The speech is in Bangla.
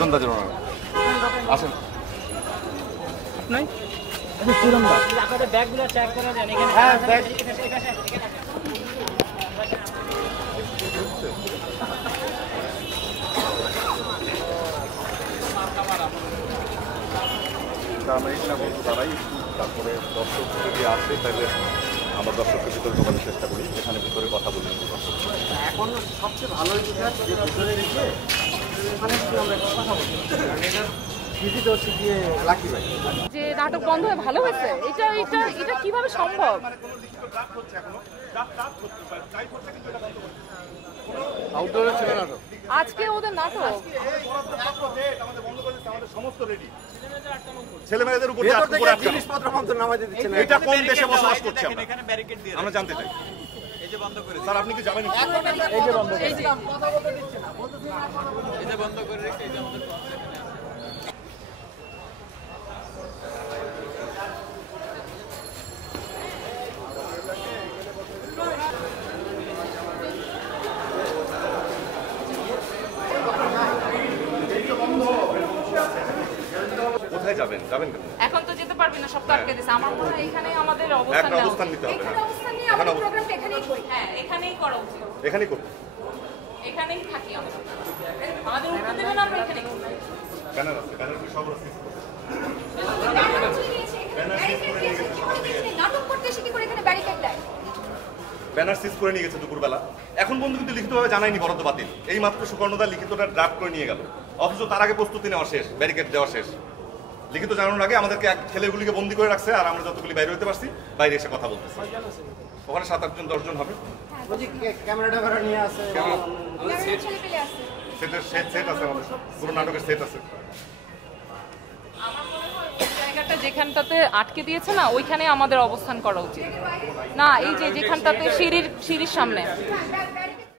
তীরন্দাজের ওনারা আসেন। নাই তীরন্দাজ আপনাদের ব্যাগগুলো চেক করে দেন এখানে। হ্যাঁ ব্যাগ আমরা এখানে বলবো দাঁড়াই, তারপরে দর্শক যদি আসে তাহলে আমরা দর্শকের ভিতরে ঢোকানোর চেষ্টা করি, এখানে ভিতরে কথা বলি। এখন সবচেয়ে ভালো হয়েছে যে ভিতরে রেখে মানে আমরা কথা বলছি, হচ্ছে গিয়ে লাকি ভাই যে নাটক বন্ধ হয়ে ভালো হয়েছে, এটা এটা এটা কিভাবে সম্ভব? আউটডোরে ছিল নাটক, আজকে ওদের নাটক সমস্ত রেডি, ছেলেমেয়েদের উপর জিনিসপত্র বন্ধ নামাইতে দিচ্ছে না। এটা কোন দেশে বসবাস করছে আমরা জানতে চাই। এই যে বন্ধ করে স্যার, আপনি কি যাবেন? এই যে বন্ধ এই যে কথা বলতে দিচ্ছে না, এই যে বন্ধ করে রেখে এই যে আমাদের কোথায় যাবেন? যাবেন কেন? এখন তো যেতে পারবি না, সব তো আটকে দিছে। আমার মনে হয় এখানেই আমাদের অবস্থান একটা নেওয়া অবস্থান উচিত। নিতে হবে। এখানে অবস্থান নিয়ে আমাদের প্রোগ্রামটা এখানেই করি। হ্যাঁ, এখানেই করা উচিত। এখানেই করবো, এখানেই থাকি আমরা। আমাদের উত্তর দেবে না, আমরা এখানেই করি। ব্যানার আছে, ব্যানার কি সব আছে? নাটক করতে এসে কি করে এখানে ব্যারিকেড দেয়? ব্যানার সিজ করে নিয়ে গেছে দুপুরবেলা, এখন পর্যন্ত কিন্তু লিখিতভাবে জানায়নি বরাদ্দ বাতিল। এই মাত্র সুকর্ণদা লিখিতটা ড্রাফট করে নিয়ে গেল, অথচ তার আগে প্রস্তুতি নেওয়া শেষ, ব্যারিকেড দেওয়া শেষ। লিখিত জানানোর আগে আমাদেরকে এক ছেলেগুলিকে বন্দি করে রাখছে, আর আমরা যতগুলি বাইরে হতে পারছি বাইরে এসে কথা বলতেছি। ওখানে 7-8 জন 10 জন হবে। ক্যামেরা ট্যামেরা নিয়ে আসে, সেটের সেট আছে, আমাদের পুরো নাটকের সেট আছে। আমার মনে হয় ওই জায়গাটা যেখানটাতে আটকে দিয়েছে না, ওইখানে আমাদের অবস্থান করা উচিত না। এই যে যেখানটাতে সিঁড়ির সামনে